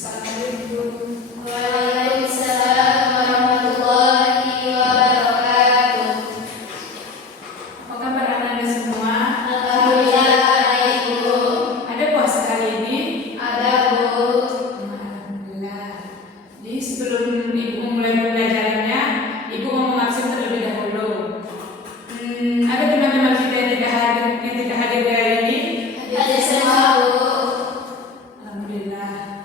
Assalamualaikum. Waalaikumsalam warahmatullahi wabarakatuh. Apa kabar anak-anak semua? Alhamdulillah baik, Bu. Ada puasa kali ini? Ada, Bu. Alhamdulillah. Jadi sebelum Ibu memulai pembelajarannya, Ibu mau absen terlebih dahulu. Ada teman-teman kita yang tidak hadir hari ini? Ada semua, Bu. Alhamdulillah.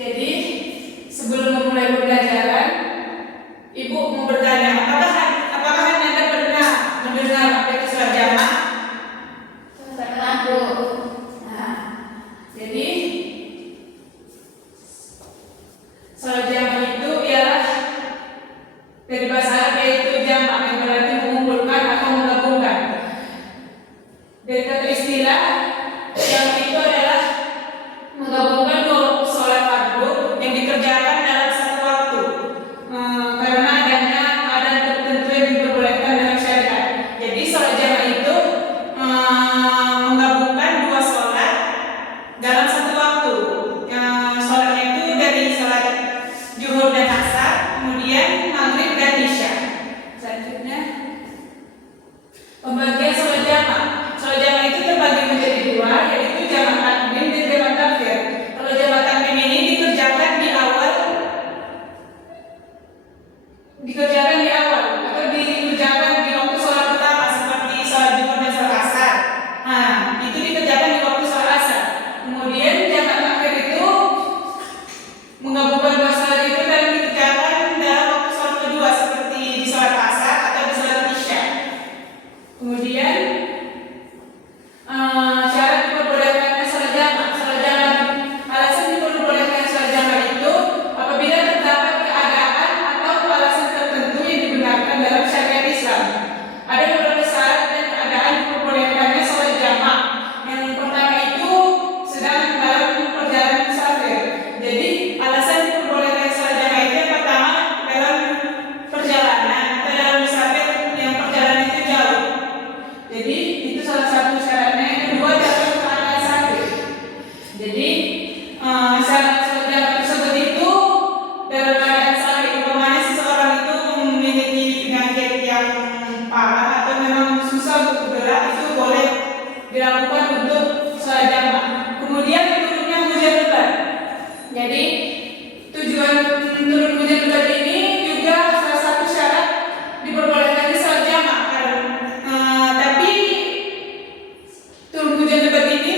Jadi sebelum memulai pembelajaran, Ibu mau bertanya, apakah Anda pernah mendengar apa itu sholat jamaah? Pernah, Bu. Nah, jadi sholat jamaah itu ialah dari bahasa Arab yaitu jamaah yang berarti mengumpulkan atau menggabungkan. Dari kata istilah jamaah itu adalah menggabungkan dua waktu sholat fardu yang dikerjakan dalam satu waktu karena adanya keadaan tertentu yang diperbolehkan dalam syariat. Jadi sholat jamaah itu menggabungkan dua sholat dalam satu waktu. Sholatnya itu dari sholat zuhur dan asar, kemudian maghrib dan isya. Selanjutnya pembagian sholat jamaah. Sholat jamaah itu terbagi menjadi dua, yaitu jamaah takdim dan jamaah takhir. Kalau jamaah takdim ini dikerjakan di awal atau dikerjakan di waktu sholat pertama seperti sholat zuhur dan sholat asar. Nah, itu dikerjakan di waktu sholat asar. Kemudian jamaah takhir itu menggabungkan dua sholat itu dan dikerjakan dalam waktu sholat kedua seperti di sholat asar atau di sholat isya. Kemudian syarat diperbolehkannya sholat jamaah. Alasan diperbolehkan sholat jamaah itu apabila terdapat keadaan atau alasan tertentu yang dibenarkan dalam syariat Islam. Ada beberapa syarat dan keadaan diperbolehkannya sholat jamaah. Yang pertama itu sedang dalam perjalanan musafir. Jadi alasan diperbolehkan sholat jamaah itu yang pertama dalam perjalanan atau dalam musafir yang perjalanan itu jauh. Jadi itu salah satu syaratnya. Yang kedua dalam keadaan sakit. Jadi syarat sholat jamaah tersebut itu dalam keadaan sakit. Umpamanya seseorang itu memiliki penyakit yang parah atau memang susah untuk bergerak, itu boleh dilakukan untuk sholat jamaah. Kemudian turunnya hujan lebat. Jadi tujuan turun hujan lebat ini juga salah satu syarat diperbolehkannya sholat jamaah. Tapi turun hujan lebat ini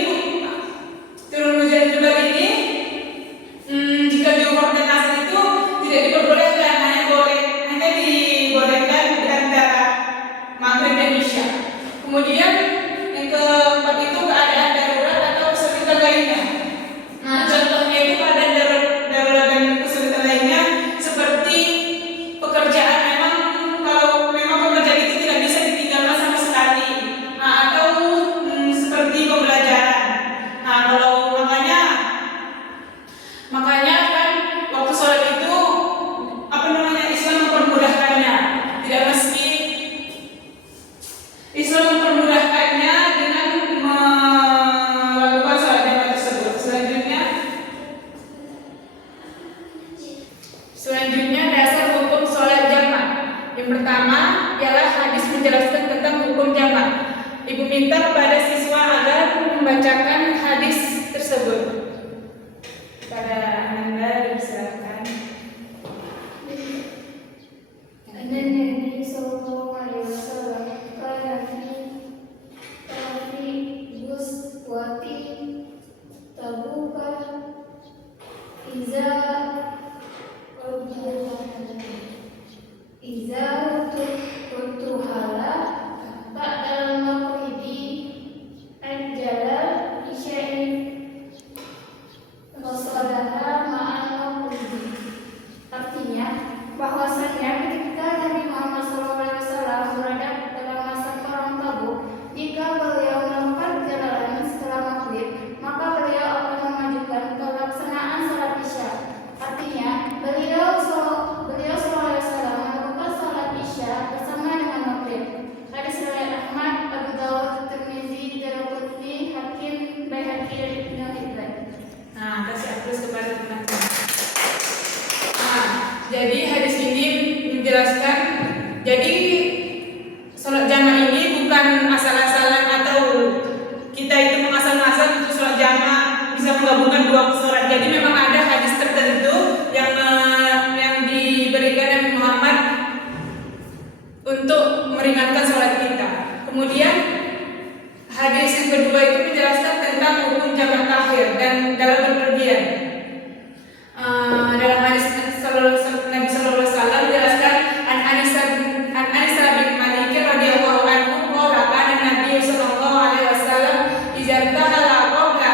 jika zuhur dan asar itu tidak diperbolehkan, hanya dibolehkan di antara maghrib dan isya. Kemudian yang keempat itu keadaan darurat atau kesulitan lainnya. Nah, contohnya itu keadaan darurat dan kesulitan lainnya seperti pekerjaan, kalau memang pekerjaan itu tidak bisa ditinggalkan sama sekali. Atau seperti pembelajaran. Nah, kalau makanya kan waktu sholat itu Islam mempermudahkannya. Tidak mesti Islam mempermudahkannya dengan melakukan sholat jamaah tersebut. Selanjutnya dasar hukum sholat jamaah. Yang pertama ialah hadis menjelaskan tentang hukum jamaah. Ibu minta kepada siswa agar membacakan hadis tersebut. Pada Anda dipersilakan. Nabi sallallahu alaihi wasallam qala fi buswati tabuka iza kuntuhala ba'dal maghribi ajjala isya'in wasalaha ma'al maghribi. Artinya bahwasanya ketika Nabi Muhammad SAW berada dalam masa perang Tabuk, jika beliau melakukan perjalanan setelah maghrib, maka beliau akan memajukan pelaksanaan salat isya. Jadi hadis ini menjelaskan, jadi sholat jamaah ini bukan asal-asalan atau kita itu mengasal-asal untuk sholat jamaah bisa menggabungkan dua sholat. Jadi memang ada hadis tertentu yang diberikan Nabi Muhammad untuk meringankan sholat kita. Kemudian hadis yang kedua itu menjelaskan tentang hukum jamak takhir dan dalam berpergian. Dalam hadis Nabi Sallallahu Alaihi Wasallam menjelaskan an Anas bin Malik radhiyallahu anhu qala kana Nabi Sallallahu Alaihi Wasallam idza tahala qabla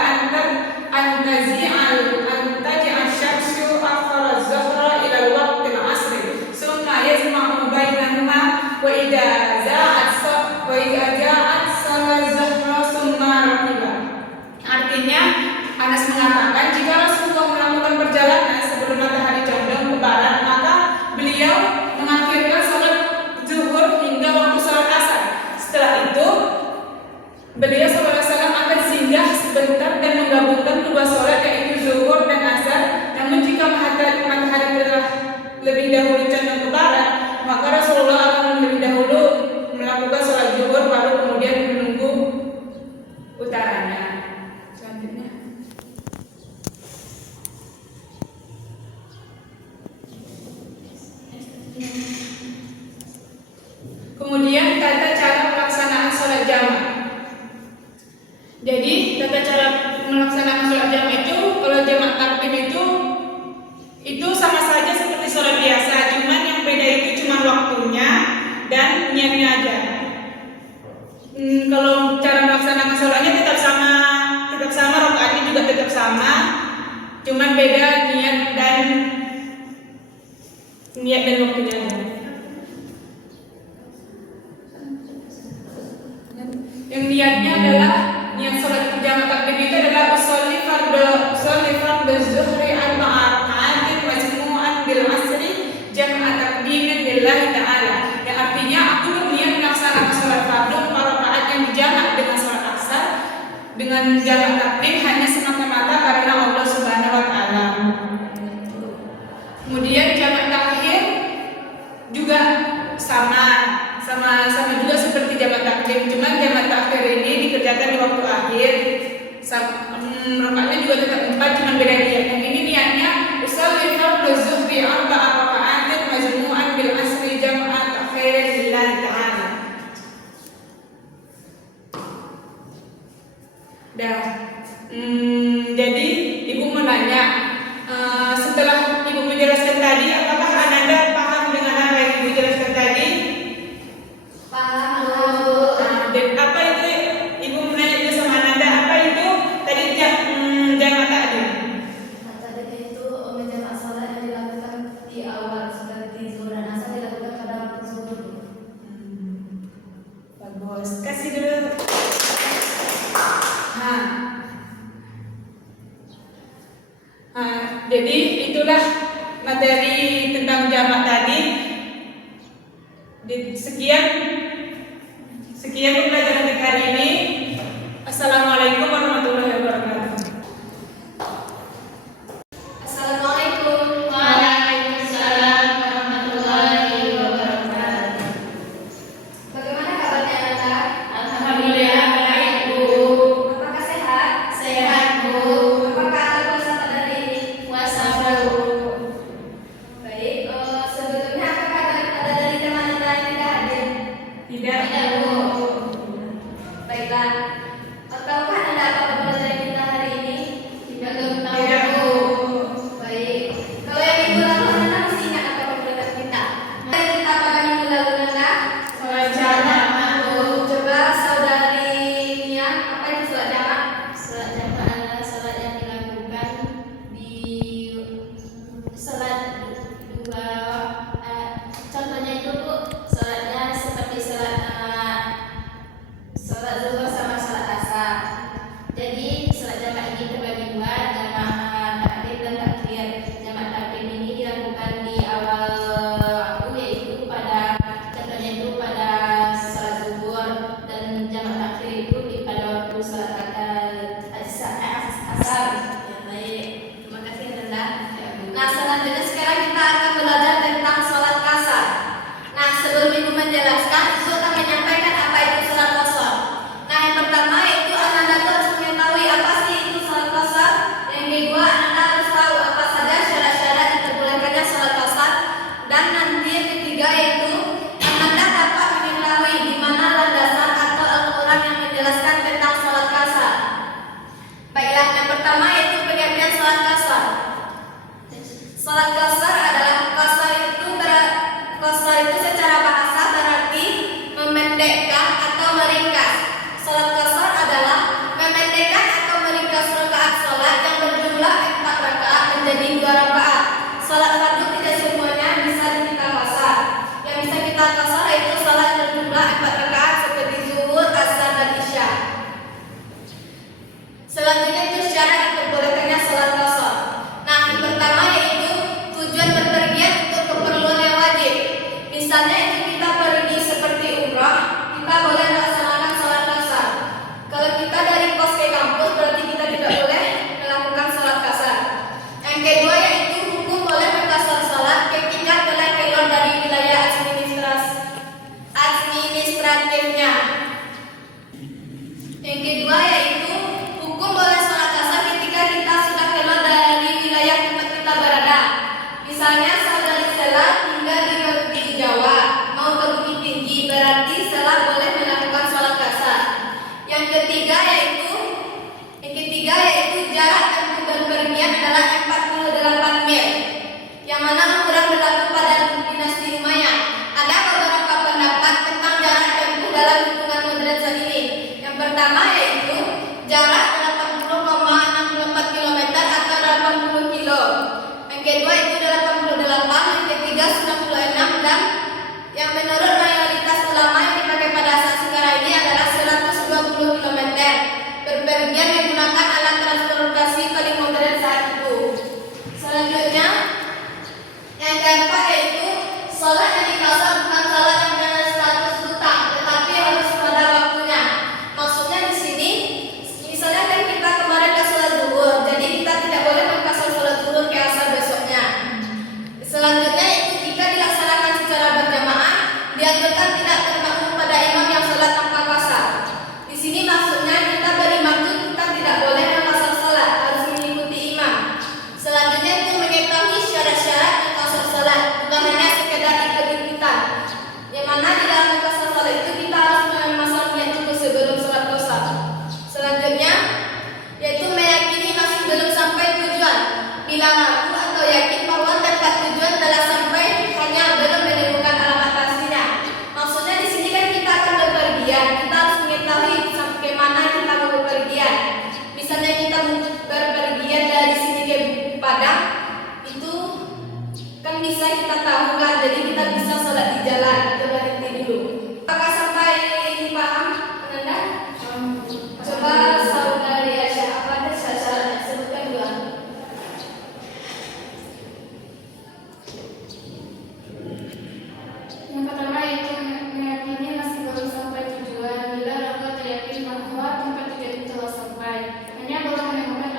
an taji'a asy-syamsu akhara az-zuhra ila waqt al-'asr thumma yajma'u bainahuma wa idza ja'at salat zuhra thumma rakiba. Artinya Anas mengatakan jika Rasulullah melakukan perjalanan sebelum matahari condong ke barat, maka beliau mengakhirkan sholat zuhur hingga waktu sholat asar. Setelah itu, beliau SAW akan singgah sebentar dan menggabungkan kedua sholat yaitu zuhur dan asar. Namun jika matahari telah lebih dahulu condong ke barat, maka Rasulullah akan lebih dahulu melakukan sholat zuhur baru kemudian menunggu utaranya. Selanjutnya. Kemudian tata cara pelaksanaan sholat jamaah. Jadi tata cara melaksanakan sholat jamaah itu, kalau jamaah takdim itu sama saja seperti sholat biasa, cuman yang beda itu cuma waktunya dan niatnya aja. Kalau cara melaksanakan sholatnya tetap sama, rakaatnya juga tetap sama, cuman beda niat dan waktunya aja. Yang niatnya adalah niat sholat jamaah takdim itu adalah usolli fardhu zuhri arba'a raka'atin majmu'an bil asri jam'a takdimin lillahi ta'ala. Yang artinya aku berniat melaksanakan sholat fardu 4 rakaat yang dijamak dengan sholat asar dengan jamaah takdim hanya semata-mata karena Allah Subhanahu wa taala. Kemudian jamaah takhir juga sama juga seperti jamaah takdim, cuman jamaah takhir ini dikerjakan di waktu akhir. Rakaatnya juga tetap 4, cuman beda niat. Yang ini niatnya usolli fardhu zuhri arba'a raka'atin majmu'an bil asri jam'a takhirin lillahi ta'ala. Jadi ibu mau nanya, setelah ibu menjelaskan tadi, apakah Ananda paham dengan apa yang ibu jelaskan tadi? Paham. Dan apa itu ibu menanya juga sama Ananda, apa itu tadi jamaah takdim? Tadi itu menjamak salat yang dilakukan di awal seperti zuhur dan asar dilakukan pada waktu zuhur. Bagus, kasih dulu. Jadi itulah materi tentang jamak tadi. Sekian pembelajaran kita hari ini. Assalamualaikum warahmatullahi wabarakatuh. Assalamualaikum. Waalaikumsalam warahmatullahi wabarakatuh. Bagaimana kabarnya Anda? Alhamdulillah baik, Bu. Apakah sehat? Sehat, Bu. Apakah Anda puasa pada hari ini? Puasa, Bu. Baik. Sebelumnya apakah ada dari teman Anda yang tidak hadir? Tidak. Tidak, Bu. Baiklah. Tahukah Anda apa pembelajaran kita hari ini? Tidak tahu, Tidak, Bu. Baik. Kalau yang minggu lalu Anda masih ingat apa pembelajaran kita? Mari kita pada minggu lalu Anda. Sholat jamaah, Bu. Coba saudari Nia, apa itu sholat jamaah? Sholat jamaah adalah sholat yang Baiklah, yang pertama yaitu pengertian salat kasar. Salat kasar adalah kasar itu secara bahasa berarti memendekkan atau meringkas. Salat kasar adalah memendekkan atau meringkas rakaat salat yang berjumlah 4 rakaat menjadi 2 rakaat. Salat fardu tidak semuanya bisa kita kasar. Yang bisa kita kasar yaitu salat berjumlah 4 rakaat seperti zuhur, asar, dan isya. Selanjutnya itu syarat diperbolehkannya salat kasar. Nah, yang pertama yaitu tujuan berpergian untuk keperluan yang wajib. Misalnya itu kita pergi seperti umrah, kita boleh melaksanakan salat kasar. Kalau kita dari kos ke kampus berarti kita tidak boleh melakukan salat kasar. Yang kedua yaitu hukum boleh mengkasar salat ketika telah keluar dari wilayah administratifnya. Yang kedua yaitu hukum boleh salat kasar ketika kita sudah keluar dari wilayah tempat kita berada. Misalnya saudari Sela tinggal di Jawa, mau ke Bukit Tinggi, berarti Sela boleh melakukan salat kasar. Yang ketiga yaitu jarak tempuh berpergian adalah 48 mil, yang mana ukuran berlaku pada dinasti Umayyah. Ada beberapa pendapat tentang jarak tempuh dalam hitungan modern saat ini. Yang pertama yaitu jarak 80,64 km atau 80 kilo. Yang kedua itu 88, yang ketiga 96, dan yang menurut mayoritas ulama yang dipakai pada saat sekarang ini adalah 120 km. Berpergian menggunakan alat transportasi paling modern saat itu. Selanjutnya, yang keempat yaitu salat yang dikasar bukan salat yang dengan status hutang, tetapi harus pada waktunya. Maksudnya di sini, misalnya kan kita kemarin ke salat zuhur, jadi kita tidak boleh mengkasar salat zuhur ke asar besoknya. Selanjutnya itu jika dilaksanakan secara berjamaah, dianjurkan tidak termakmum pada imam yang salat tanpa kasar. Di sini maksudnya kita berimam itu kita tidak boleh mengkasar salat, harus mengikuti imam. Selanjutnya itu mengetahui syarat-syarat mengkasar salat, bukan hanya sekedar ikut-ikutan. Yang mana di dalam mengkasar salat itu kita harus memasang niat dulu sebelum salat kasar. Selanjutnya yaitu meyakini masih belum sampai tujuan. Bila ragu atau yakin bahwa tempat tujuan telah sampai, hanya belum menemukan alamat pastinya. Maksudnya di sini kan kita akan bepergian, kita harus mengetahui sampai mana kita mau bepergian. Misalnya kita berpergian dari sini ke Padang, itu kan bisa kita tahu kan, jadi kita bisa sholat di jalan, kita berhenti dulu. Apakah sampai ini paham, Ananda? Coba saudari Aisyah, apa ada syarat-syaratnya? Sebutkan dua. Yang pertama yaitu meyakini masih belum sampai tujuan. Bila ragu atau yakin bahwa tempat tujuan telah sampai, hanya boleh menemukan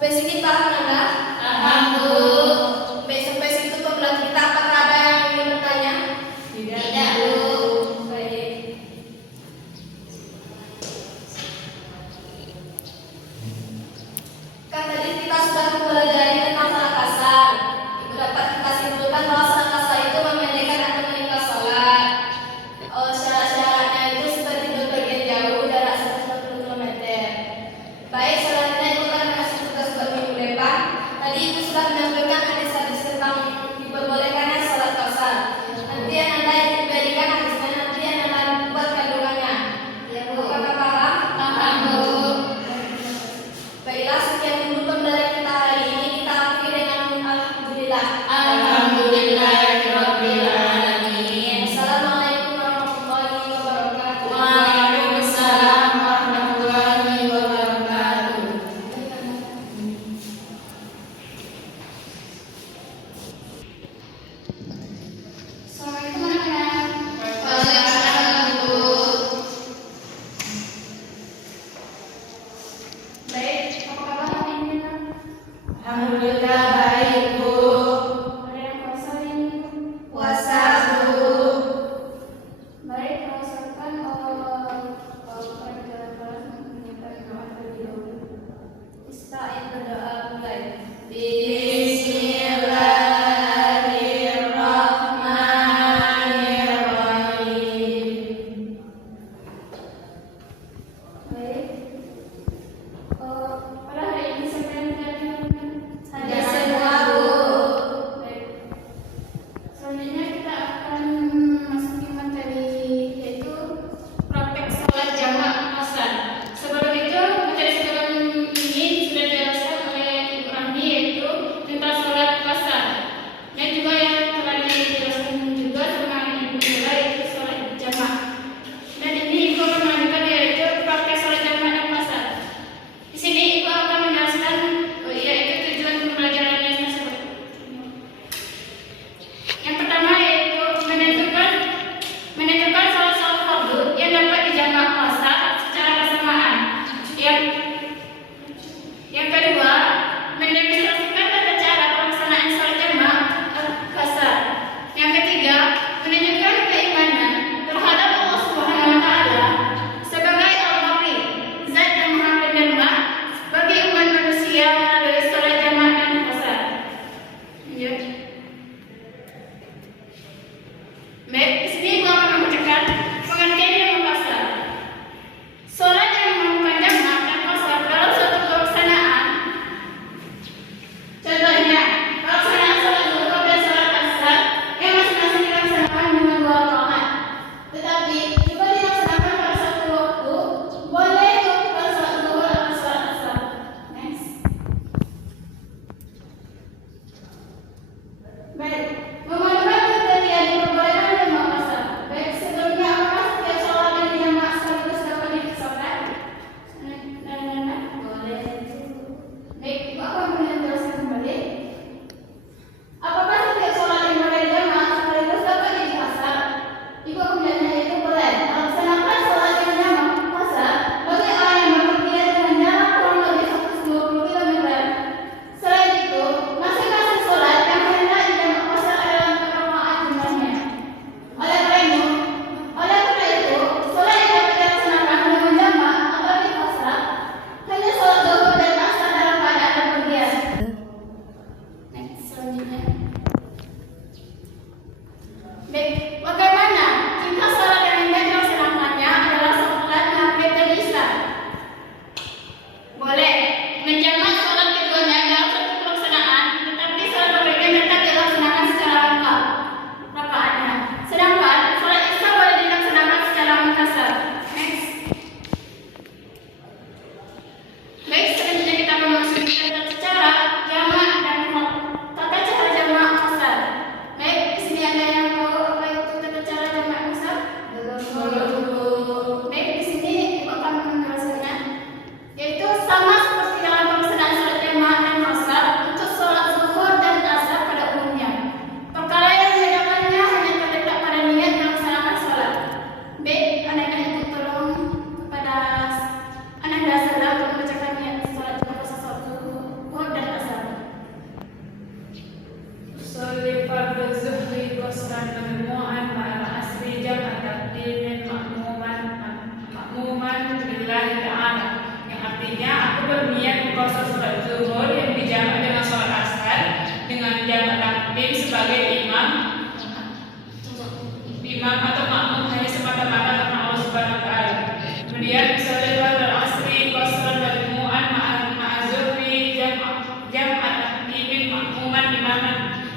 Sampai sini paham nggak? Paham, Bu. Sampai situ pembelajaran kita, apakah ada yang ingin bertanya? Tidak, Bu. Baik. Kan tadi kita sudah mempelajari tentang salat kasar. Ibu dapat kita simpulkan bahwa salat kasar itu memendekkan atau meningkat sholat. Syarat-syaratnya itu seperti berpergian jauh jarak 150 km. Baik, selanjutnya itu akan masuk tugas buat minggu depan. Tadi ibu sudah menampilkan hadis-hadis tentang diperbolehkannya salat kasar. Nanti yang anda berikan hadisnya, nanti yang anda buat kandungannya. Ya, Bu. Apakah paham? Paham, Bu. Baiklah, sekian dulu pembelajaran kita hari ini. Kita akhiri dengan alhamdulillah. Alhamdulillahirabbil alamin. Assalamualaikum warahmatullahi wabarakatuh. Waalaikumsalam warahmatullahi wabarakatuh. Assalamualaikum anak-anak. Waalaikumsalam, Bu. Baik, apa kabar hari ini anak? Alhamdulillah baik, Bu. Ada yang puasa hari ini? Puasa, Bu. Baik, kalau misalkan pada jalan kelas mengingatkan doa terlebih dahulu. Ista'in berdoa mulai. Bismillahirrahmanirrahim. Baik. Pada hari ini siapa yang menjadi Hanya semua, Bu. Baik. Selanjutnya kita akan masuki materi yaitu praktek salat jamak asar. Sebelum itu materi sebelum ini sudah dijelaskan oleh Ibu Rahmi, yaitu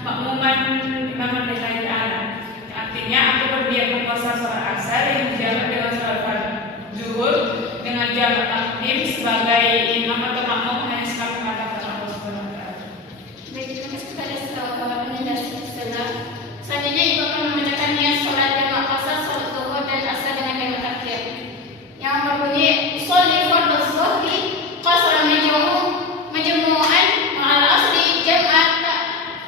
makmuman imaman lillahi ta'ala. Artinya aku berniat mempuasa sholat asar yang dijamak dengan sholat zuhur dengan jamak takdim sebagai imam atau makmum hanya semata-mata karena Allah Subhanahu wa taala. Baik, terima kasih kepada penjelasan setelah. Selanjutnya ibu akan membacakan niat sholat jamak asar, sholat zuhur dan asar dengan kalimat takhir. Yang berbunyi sholli fardhu zuhri qasran majmu'an ma'al asri jam'an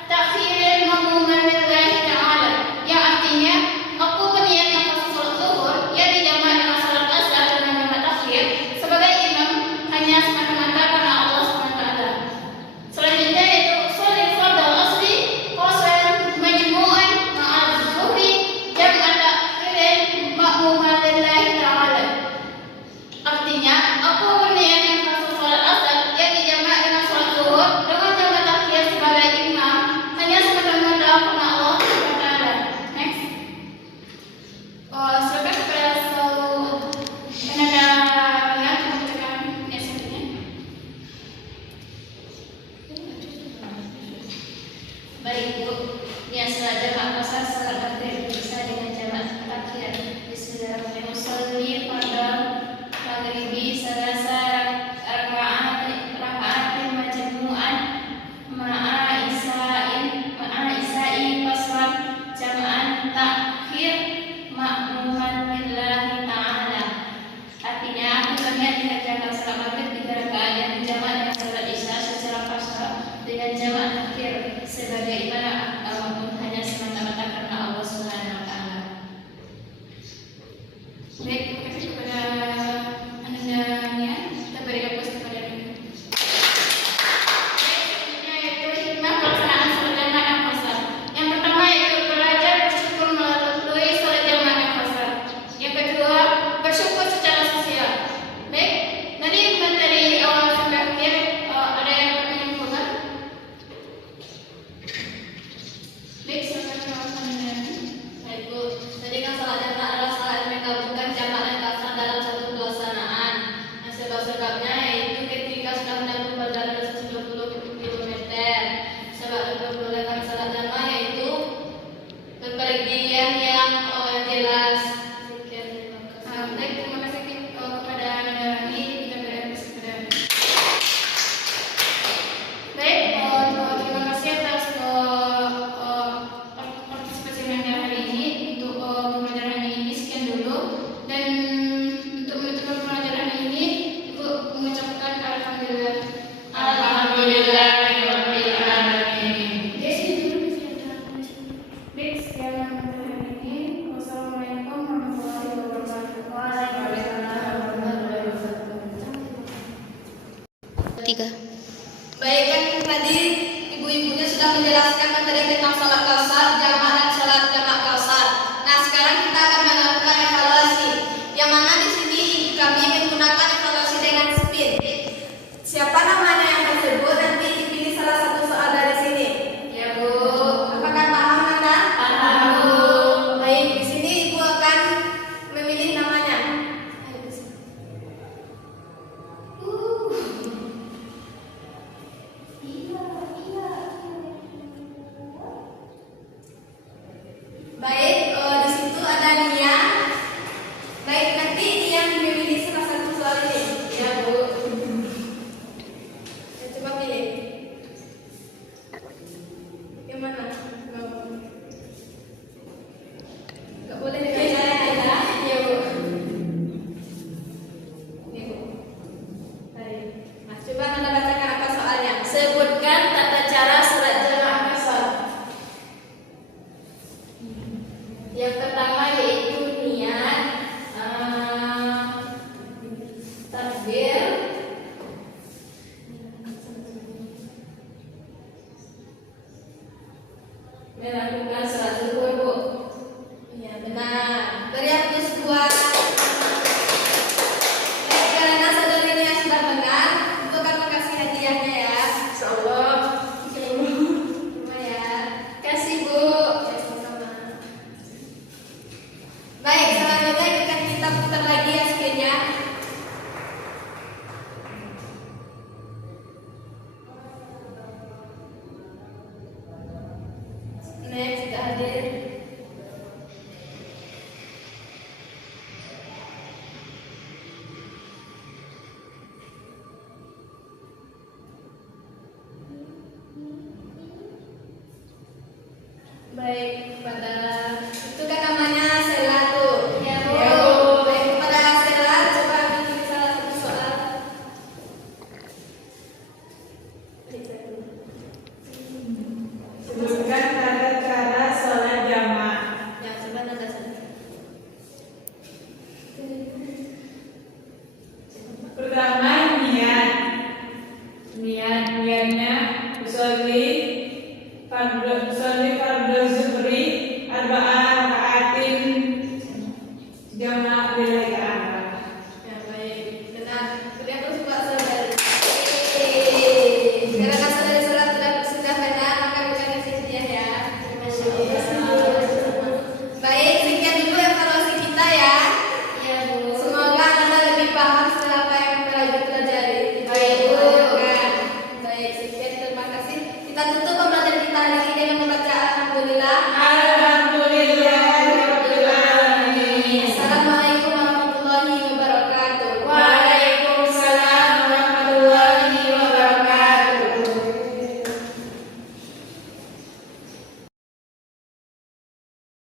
takhiran makmuman lillahi ta'ala. Yang artinya aku berniat mempuasa sholat zuhur yang dijamak dengan sholat asar dengan jamak takhir sebagai imam hanya semata-mata karena Allah Subhanahu wa taala. Selanjutnya yaitu sholli fardhu asri qasran majmu'an ma'al zuhri jam'an takhiran makmuman lillahi ta'ala. Artinya, aku berniat mempuasa sholat asar yang dijamak dengan sholat zuhur dengan jamak takhir sebagai imam hanya semata-mata karena Allah Subhanahu wa taala. Next. Silakan kepada seluruh tenaga yang membacakan esensinya. Baik Bu, niat sholat jamak asar salat maghrib bisa dengan jamak takhir. Bismillahirrahmanirrahim. Sholli fardhu maghribi salasa raka'atin majmu'an ma'a isa'i qasran jam'an takhir makmuman lillahi ta'ala. Artinya aku berniat dengan jamak salat maghrib 3 rakaat yang dijamak dengan salat isya secara qasar dengan jamak takhir sebagai imam makmum hanya semata-mata karena Allah Subhanahu wa taala. Baik, terima kasih kepada Anda Nia. Kita berikan puas kepada Anda. Baik, selanjutnya yaitu hikmah pelaksanaan sholat jamak dan qasar. Yang pertama yaitu belajar bersyukur melalui sholat jamak dan qasar. Yang kedua, bersyukur secara sosial. Baik, tadi dari awal sampai akhir ada yang menyimpulkan? Baik, silakan Anda. Baik Bu, tadi kan sholat jamak adalah salat yang menggabungkan jamak dan qasar dalam satu pelaksanaan. Nah, sebab-sebabnya yaitu ketika sudah menempuh perjalanan 120 km. Sebab diperbolehkan salat jamak yaitu bepergian yang jelas. Sekian, terima kasih. Baik, terima kasih kepada Anda ini. Kita berikan puas kepada Anda. Baik, terima kasih atas partisipasi Anda hari ini untuk pembelajaran ini. Sekian dulu. Dan untuk menutup pembelajaran ini, Ibu mengucapkan alhamdulillah. Alhamdulillahirabbil alamin. Baik, sekian hari ini. Wassalamualaikum warahmatullahi wabarakatuh. Baik, kan tadi ibu-ibunya sudah menjelaskan materi tentang sholat qasar, jamak dan sholat jamak qasar. Nah, sekarang kita akan melakukan evaluasi. Yang mana di sini kami menggunakan evaluasi dengan spin. Siapa namanya yang tersebut nanti dipilih salah satu soal dari sini. Ya Bu, apakah paham Anda? Paham Bu. Baik, di sini Ibu akan memilih namanya. Ayo ke sini. Baik, di situ ada Nia. Baik, nanti Nia memilih salah satu soal ini. Ya Bu. Ya, coba pilih. Yang mana? Gak boleh dibaca ya. Iya Bu. Ini Bu. Baik. Nah, coba Anda bacakan apa soalnya. Sebutkan tata cara sholat jamak qasar. Yang pertama yaitu niat, takbir, melakukan sholat zuhur Bu. Iya benar. Beri aplaus buat. Baik, karena saudari Nia sudah benar, Ibu akan mengasih hadiahnya ya. Insyaallah. Terima ya. Kasih Bu. Ya, sama-sama. Baik, selanjutnya kita putar lagi ya spinnya. Baik, pada itu kan namanya Sela tuh. Ya, Bu. Ya, Bu. Baik, pada Sela coba bikin salah satu soal. Sebutkan tata cara sholat jamaah. Ya, coba nada saja. Pertama niatnya usolli fardhu